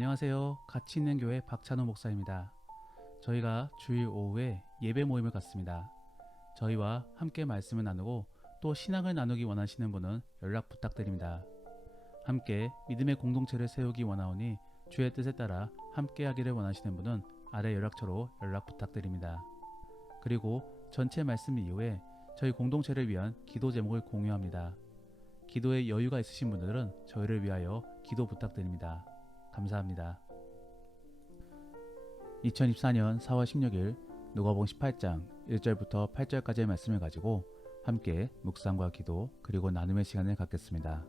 안녕하세요. 가치 있는 교회 박찬호 목사입니다. 저희가 주일 오후에 예배 모임을 갖습니다. 저희와 함께 말씀을 나누고 또 신앙을 나누기 원하시는 분은 연락 부탁드립니다. 함께 믿음의 공동체를 세우기 원하오니 주의 뜻에 따라 함께 하기를 원하시는 분은 아래 연락처로 연락 부탁드립니다. 그리고 전체 말씀 이후에 저희 공동체를 위한 기도 제목을 공유합니다. 기도에 여유가 있으신 분들은 저희를 위하여 기도 부탁드립니다. 감사합니다. 2024년 4월 16일 누가복음 18장 1절부터 8절까지의 말씀을 가지고 함께 묵상과 기도 그리고 나눔의 시간을 갖겠습니다.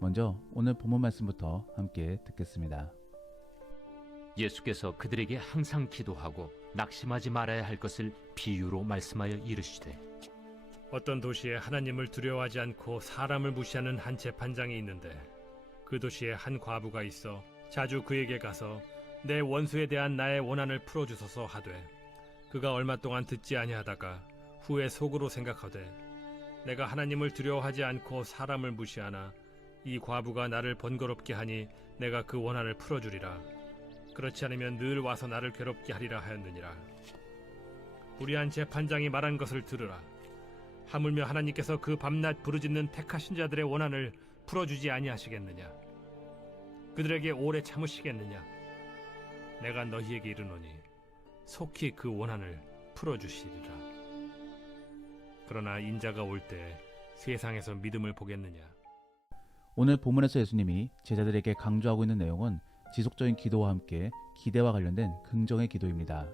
먼저 오늘 본문 말씀부터 함께 듣겠습니다. 예수께서 그들에게 항상 기도하고 낙심하지 말아야 할 것을 비유로 말씀하여 이르시되, 어떤 도시에 하나님을 두려워하지 않고 사람을 무시하는 한 재판장이 있는데, 그 도시에 한 과부가 있어 자주 그에게 가서 내 원수에 대한 나의 원한을 풀어주소서 하되, 그가 얼마 동안 듣지 아니하다가 후에 속으로 생각하되, 내가 하나님을 두려워하지 않고 사람을 무시하나 이 과부가 나를 번거롭게 하니 내가 그 원한을 풀어주리라. 그렇지 않으면 늘 와서 나를 괴롭게 하리라 하였느니라. 불의한 재판장이 말한 것을 들으라. 하물며 하나님께서 그 밤낮 부르짖는 택하신 자들의 원한을 풀어주지 아니하시겠느냐? 그들에게 오래 참으시겠느냐? 내가 너희에게 이르노니 속히 그 원한을 풀어주시리라. 그러나 인자가 올 때 세상에서 믿음을 보겠느냐? 오늘 본문에서 예수님이 제자들에게 강조하고 있는 내용은 지속적인 기도와 함께 기대와 관련된 긍정의 기도입니다.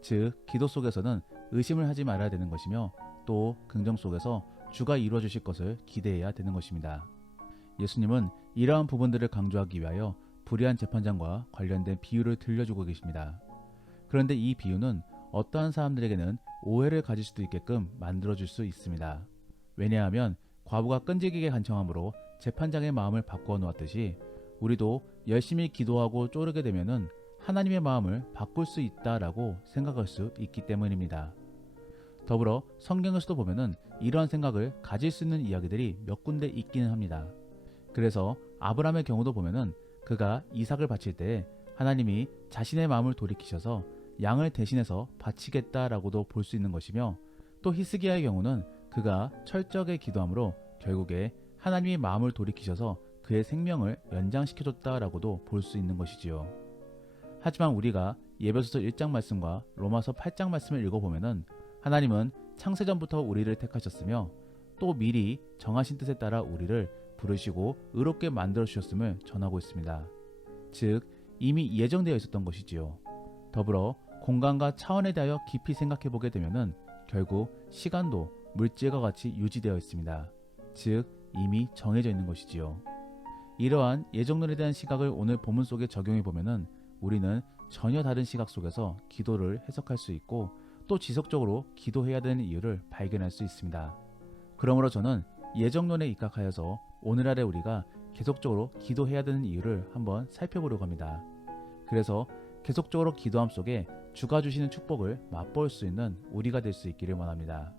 즉, 기도 속에서는 의심을 하지 말아야 되는 것이며 또 긍정 속에서 주가 이루어 주실 것을 기대해야 되는 것입니다. 예수님은 이러한 부분들을 강조하기 위하여 불의한 재판장과 관련된 비유를 들려주고 계십니다. 그런데 이 비유는 어떠한 사람들에게는 오해를 가질 수도 있게끔 만들어줄 수 있습니다. 왜냐하면 과부가 끈질기게 간청함으로 재판장의 마음을 바꾸어 놓았듯이 우리도 열심히 기도하고 쪼르게 되면은 하나님의 마음을 바꿀 수 있다라고 생각할 수 있기 때문입니다. 더불어 성경에서도 보면은 이러한 생각을 가질 수 있는 이야기들이 몇 군데 있기는 합니다. 그래서 아브라함의 경우도 보면은 그가 이삭을 바칠 때 하나님이 자신의 마음을 돌이키셔서 양을 대신해서 바치겠다라고도 볼 수 있는 것이며, 또 히스기야의 경우는 그가 철저하게 기도함으로 결국에 하나님이 마음을 돌이키셔서 그의 생명을 연장시켜줬다라고도 볼 수 있는 것이지요. 하지만 우리가 예배소서 1장 말씀과 로마서 8장 말씀을 읽어보면은 하나님은 창세전부터 우리를 택하셨으며 또 미리 정하신 뜻에 따라 우리를 부르시고 의롭게 만들어 주셨음을 전하고 있습니다. 즉, 이미 예정되어 있었던 것이지요. 더불어 공간과 차원에 대하여 깊이 생각해 보게 되면은 결국 시간도 물질과 같이 유지되어 있습니다. 즉, 이미 정해져 있는 것이지요. 이러한 예정론에 대한 시각을 오늘 본문 속에 적용해 보면은 우리는 전혀 다른 시각 속에서 기도를 해석할 수 있고 또 지속적으로 기도해야 되는 이유를 발견할 수 있습니다. 그러므로 저는 예정론에 입각하여서 오늘날에 우리가 계속적으로 기도해야 되는 이유를 한번 살펴보려고 합니다. 그래서 계속적으로 기도함 속에 주가 주시는 축복을 맛볼 수 있는 우리가 될 수 있기를 원합니다.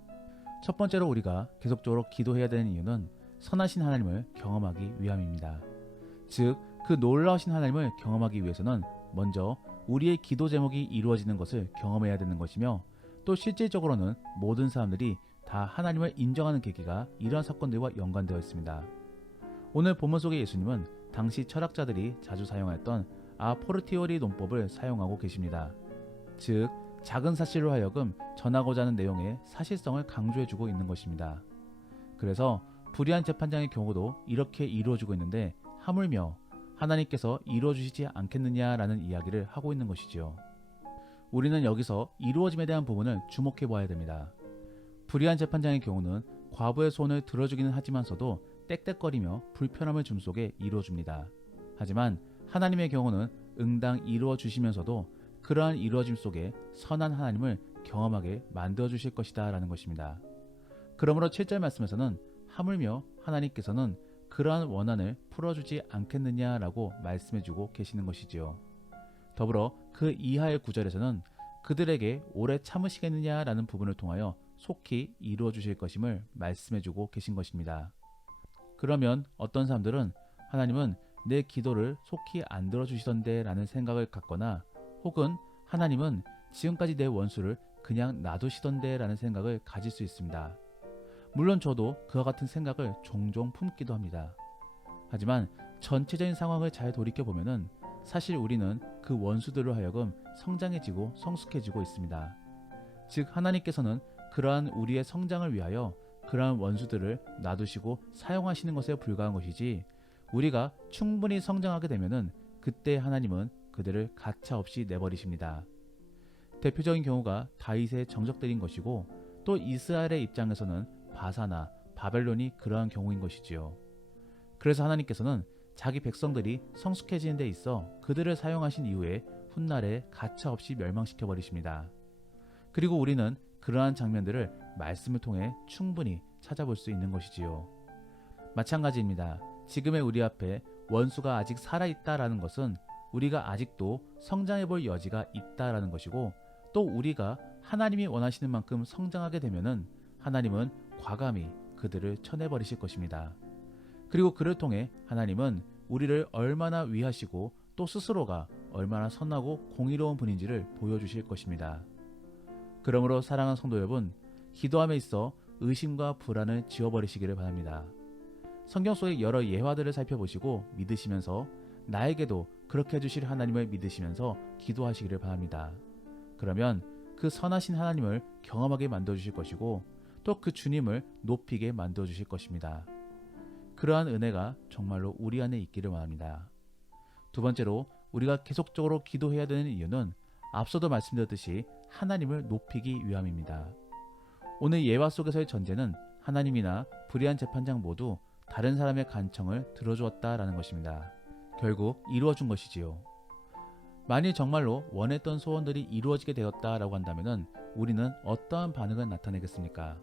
첫 번째로 우리가 계속적으로 기도해야 되는 이유는 선하신 하나님을 경험하기 위함입니다. 즉, 그 놀라우신 하나님을 경험하기 위해서는 먼저 우리의 기도 제목이 이루어지는 것을 경험해야 되는 것이며, 또 실질적으로는 모든 사람들이 다 하나님을 인정하는 계기가 이러한 사건들과 연관되어 있습니다. 오늘 본문 속의 예수님은 당시 철학자들이 자주 사용했던 아포르티오리 논법을 사용하고 계십니다. 즉, 작은 사실로 하여금 전하고자 하는 내용의 사실성을 강조해주고 있는 것입니다. 그래서 불의한 재판장의 경우도 이렇게 이루어지고 있는데 하물며 하나님께서 이루어주시지 않겠느냐라는 이야기를 하고 있는 것이지요. 우리는 여기서 이루어짐에 대한 부분을 주목해 보아야 됩니다. 불의한 재판장의 경우는 과부의 소원을 들어주기는 하지만서도 떽떽거리며 불편함을 줌 속에 이루어줍니다. 하지만 하나님의 경우는 응당 이루어 주시면서도 그러한 이루어짐 속에 선한 하나님을 경험하게 만들어 주실 것이다 라는 것입니다. 그러므로 7절 말씀에서는 하물며 하나님께서는 그러한 원한을 풀어주지 않겠느냐라고 말씀해주고 계시는 것이지요. 더불어 그 이하의 구절에서는 그들에게 오래 참으시겠느냐라는 부분을 통하여 속히 이루어 주실 것임을 말씀해주고 계신 것입니다. 그러면 어떤 사람들은 하나님은 내 기도를 속히 안 들어주시던데 라는 생각을 갖거나 혹은 하나님은 지금까지 내 원수를 그냥 놔두시던데 라는 생각을 가질 수 있습니다. 물론 저도 그와 같은 생각을 종종 품기도 합니다. 하지만 전체적인 상황을 잘 돌이켜보면 사실 우리는 그 원수들로 하여금 성장해지고 성숙해지고 있습니다. 즉 하나님께서는 그러한 우리의 성장을 위하여 그러한 원수들을 놔두시고 사용하시는 것에 불과한 것이지, 우리가 충분히 성장하게 되면은 그때 하나님은 그들을 가차없이 내버리십니다. 대표적인 경우가 다윗의 정적들인 것이고, 또 이스라엘의 입장에서는 바사나 바벨론이 그러한 경우인 것이지요. 그래서 하나님께서는 자기 백성들이 성숙해지는 데 있어 그들을 사용하신 이후에 훗날에 가차없이 멸망시켜 버리십니다. 그리고 우리는 그러한 장면들을 말씀을 통해 충분히 찾아볼 수 있는 것이지요. 마찬가지입니다. 지금의 우리 앞에 원수가 아직 살아있다라는 것은 우리가 아직도 성장해 볼 여지가 있다라는 것이고, 또 우리가 하나님이 원하시는 만큼 성장하게 되면은 하나님은 과감히 그들을 쳐내버리실 것입니다. 그리고 그를 통해 하나님은 우리를 얼마나 위하시고 또 스스로가 얼마나 선하고 공의로운 분인지를 보여주실 것입니다. 그러므로 사랑하는 성도 여러분, 기도함에 있어 의심과 불안을 지워버리시기를 바랍니다. 성경 속의 여러 예화들을 살펴보시고 믿으시면서 나에게도 그렇게 해주실 하나님을 믿으시면서 기도하시기를 바랍니다. 그러면 그 선하신 하나님을 경험하게 만들어주실 것이고, 또 그 주님을 높이게 만들어주실 것입니다. 그러한 은혜가 정말로 우리 안에 있기를 원합니다. 두 번째로 우리가 계속적으로 기도해야 되는 이유는 앞서도 말씀드렸듯이 하나님을 높이기 위함입니다. 오늘 예화 속에서의 전제는 하나님이나 불의한 재판장 모두 다른 사람의 간청을 들어주었다라는 것입니다. 결국 이루어준 것이지요. 만일 정말로 원했던 소원들이 이루어지게 되었다라고 한다면 우리는 어떠한 반응을 나타내겠습니까?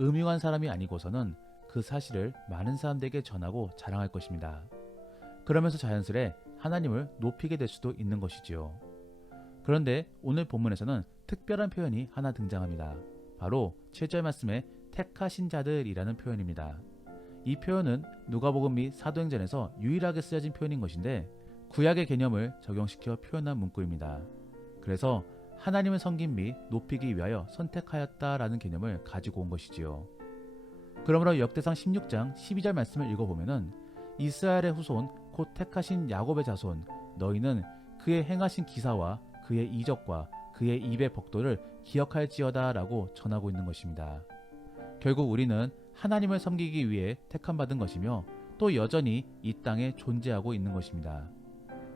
음흉한 사람이 아니고서는 그 사실을 많은 사람들에게 전하고 자랑할 것입니다. 그러면서 자연스레 하나님을 높이게 될 수도 있는 것이지요. 그런데 오늘 본문에서는 특별한 표현이 하나 등장합니다. 바로 7절 말씀에 택하신 자들이라는 표현입니다. 이 표현은 누가복음 및 사도행전에서 유일하게 쓰여진 표현인 것인데, 구약의 개념을 적용시켜 표현한 문구입니다. 그래서 하나님을 섬김 및 높이기 위하여 선택하였다라는 개념을 가지고 온 것이지요. 그러므로 역대상 16장 12절 말씀을 읽어보면 이스라엘의 후손 곧 택하신 야곱의 자손 너희는 그의 행하신 기사와 그의 이적과 그의 입의 법도를 기억할지어다 라고 전하고 있는 것입니다. 결국 우리는 하나님을 섬기기 위해 택함받은 것이며 또 여전히 이 땅에 존재하고 있는 것입니다.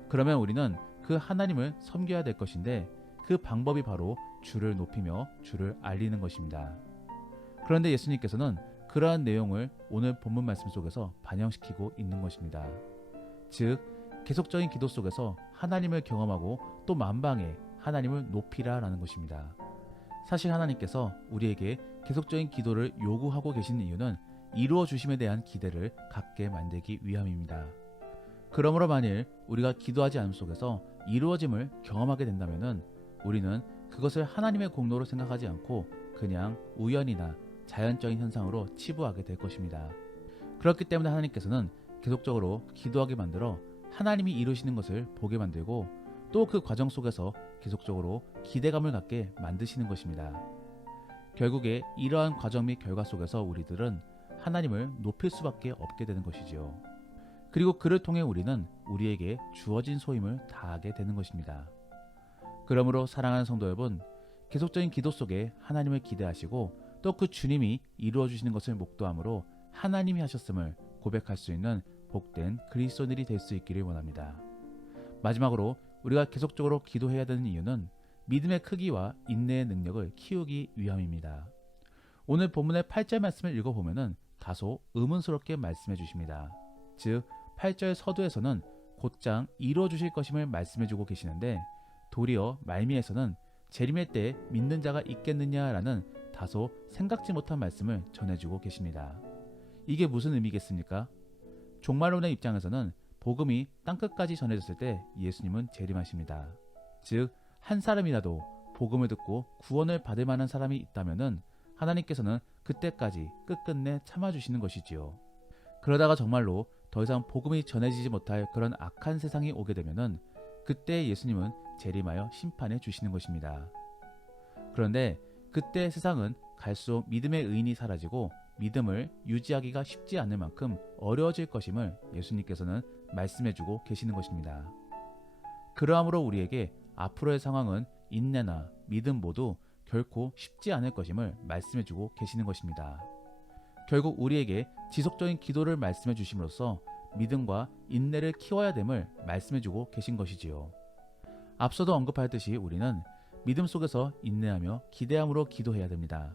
그러면 우리는 그 하나님을 섬겨야 될 것인데, 그 방법이 바로 주를 높이며 주를 알리는 것입니다. 그런데 예수님께서는 그러한 내용을 오늘 본문 말씀 속에서 반영시키고 있는 것입니다. 즉 계속적인 기도 속에서 하나님을 경험하고 또 만방에 하나님을 높이라라는 것입니다. 사실 하나님께서 우리에게 계속적인 기도를 요구하고 계시는 이유는 이루어 주심에 대한 기대를 갖게 만들기 위함입니다. 그러므로 만일 우리가 기도하지 않음 속에서 이루어짐을 경험하게 된다면 우리는 그것을 하나님의 공로로 생각하지 않고 그냥 우연이나 자연적인 현상으로 치부하게 될 것입니다. 그렇기 때문에 하나님께서는 계속적으로 기도하게 만들어 하나님이 이루시는 것을 보게 만들고 또 그 과정 속에서 계속적으로 기대감을 갖게 만드시는 것입니다. 결국에 이러한 과정 및 결과 속에서 우리들은 하나님을 높일 수밖에 없게 되는 것이지요. 그리고 그를 통해 우리는 우리에게 주어진 소임을 다하게 되는 것입니다. 그러므로 사랑하는 성도 여러분, 계속적인 기도 속에 하나님을 기대하시고 또 그 주님이 이루어 주시는 것을 목도함으로 하나님이 하셨음을 고백할 수 있는 복된 그리스도인들이 될 수 있기를 원합니다. 마지막으로 우리가 계속적으로 기도해야 되는 이유는 믿음의 크기와 인내의 능력을 키우기 위함입니다. 오늘 본문의 8절 말씀을 읽어보면 다소 의문스럽게 말씀해 주십니다. 즉 8절 서두에서는 곧장 이루어 주실 것임을 말씀해 주고 계시는데, 도리어 말미에서는 재림의 때에 믿는 자가 있겠느냐라는 다소 생각지 못한 말씀을 전해주고 계십니다. 이게 무슨 의미겠습니까? 종말론의 입장에서는 복음이 땅끝까지 전해졌을 때 예수님은 재림하십니다. 즉 한 사람이라도 복음을 듣고 구원을 받을 만한 사람이 있다면 하나님께서는 그때까지 끝끝내 참아주시는 것이지요. 그러다가 정말로 더 이상 복음이 전해지지 못할 그런 악한 세상이 오게 되면은 그때 예수님은 재림하여 심판해 주시는 것입니다. 그런데 그때 세상은 갈수록 믿음의 의인이 사라지고 믿음을 유지하기가 쉽지 않을 만큼 어려워질 것임을 예수님께서는 말씀해주고 계시는 것입니다. 그러함으로 우리에게 앞으로의 상황은 인내나 믿음 모두 결코 쉽지 않을 것임을 말씀해주고 계시는 것입니다. 결국 우리에게 지속적인 기도를 말씀해 주심으로써 믿음과 인내를 키워야 됨을 말씀해주고 계신 것이지요. 앞서도 언급하였듯이 우리는 믿음 속에서 인내하며 기대함으로 기도해야 됩니다.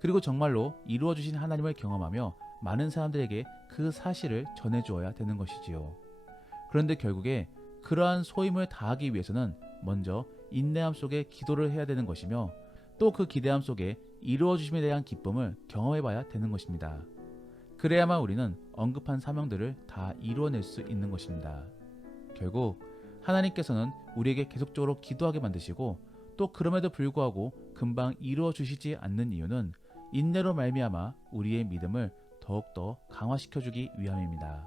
그리고 정말로 이루어주신 하나님을 경험하며 많은 사람들에게 그 사실을 전해주어야 되는 것이지요. 그런데 결국에 그러한 소임을 다하기 위해서는 먼저 인내함 속에 기도를 해야 되는 것이며 또 그 기대함 속에 이루어주심에 대한 기쁨을 경험해봐야 되는 것입니다. 그래야만 우리는 언급한 사명들을 다 이루어낼 수 있는 것입니다. 결국 하나님께서는 우리에게 계속적으로 기도하게 만드시고 또 그럼에도 불구하고 금방 이루어 주시지 않는 이유는 인내로 말미암아 우리의 믿음을 더욱더 강화시켜주기 위함입니다.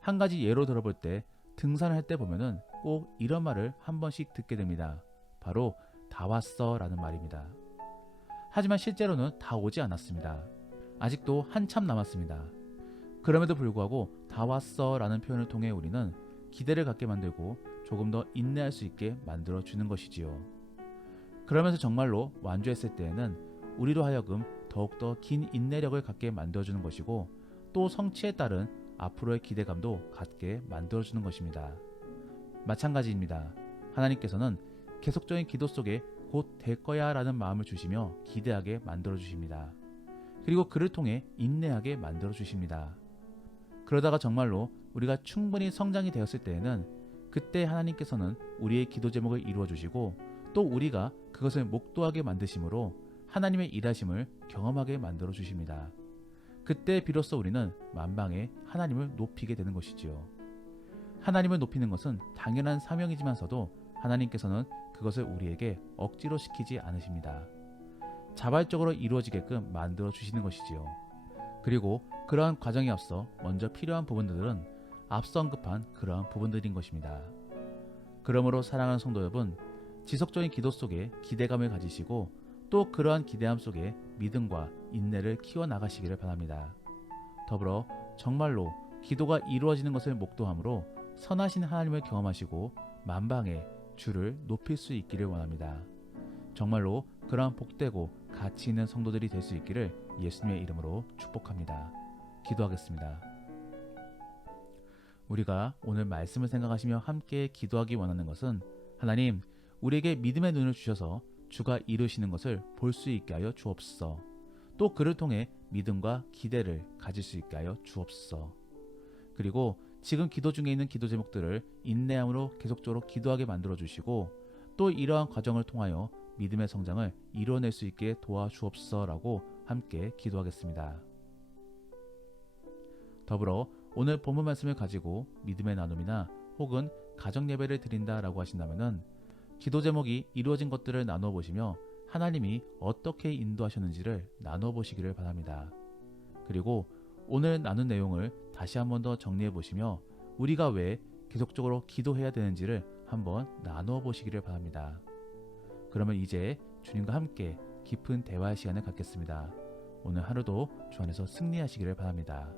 한 가지 예로 들어볼 때 등산을 할 때 보면은 꼭 이런 말을 한 번씩 듣게 됩니다. 바로 다 왔어 라는 말입니다. 하지만 실제로는 다 오지 않았습니다. 아직도 한참 남았습니다. 그럼에도 불구하고 다 왔어 라는 표현을 통해 우리는 기대를 갖게 만들고 조금 더 인내할 수 있게 만들어 주는 것이지요. 그러면서 정말로 완주했을 때에는 우리로 하여금 더욱더 긴 인내력을 갖게 만들어주는 것이고 또 성취에 따른 앞으로의 기대감도 갖게 만들어주는 것입니다. 마찬가지입니다. 하나님께서는 계속적인 기도 속에 곧 될 거야 라는 마음을 주시며 기대하게 만들어 주십니다. 그리고 그를 통해 인내하게 만들어 주십니다. 그러다가 정말로 우리가 충분히 성장이 되었을 때에는 그때 하나님께서는 우리의 기도 제목을 이루어 주시고 또 우리가 그것을 목도하게 만드심으로 하나님의 일하심을 경험하게 만들어 주십니다. 그때 비로소 우리는 만방에 하나님을 높이게 되는 것이지요. 하나님을 높이는 것은 당연한 사명이지만서도 하나님께서는 그것을 우리에게 억지로 시키지 않으십니다. 자발적으로 이루어지게끔 만들어 주시는 것이지요. 그리고 그러한 과정에 앞서 먼저 필요한 부분들은 앞서 언급한 그러한 부분들인 것입니다. 그러므로 사랑하는 성도 여러분, 지속적인 기도 속에 기대감을 가지시고 또 그러한 기대함 속에 믿음과 인내를 키워나가시기를 바랍니다. 더불어 정말로 기도가 이루어지는 것을 목도함으로 선하신 하나님을 경험하시고 만방에 주를 높일 수 있기를 원합니다. 정말로 그러한 복되고 가치 있는 성도들이 될 수 있기를 예수님의 이름으로 축복합니다. 기도하겠습니다. 우리가 오늘 말씀을 생각하시며 함께 기도하기 원하는 것은 하나님, 우리에게 믿음의 눈을 주셔서 주가 이루시는 것을 볼 수 있게 하여 주옵소서. 또 그를 통해 믿음과 기대를 가질 수 있게 하여 주옵소서. 그리고 지금 기도 중에 있는 기도 제목들을 인내함으로 계속적으로 기도하게 만들어 주시고 또 이러한 과정을 통하여 믿음의 성장을 이뤄낼 수 있게 도와주옵소서라고 함께 기도하겠습니다. 더불어 오늘 본문 말씀을 가지고 믿음의 나눔이나 혹은 가정 예배를 드린다라고 하신다면은 기도 제목이 이루어진 것들을 나누어 보시며 하나님이 어떻게 인도하셨는지를 나누어 보시기를 바랍니다. 그리고 오늘 나눈 내용을 다시 한 번 더 정리해 보시며 우리가 왜 계속적으로 기도해야 되는지를 한번 나누어 보시기를 바랍니다. 그러면 이제 주님과 함께 깊은 대화의 시간을 갖겠습니다. 오늘 하루도 주 안에서 승리하시기를 바랍니다.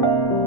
감사합니다.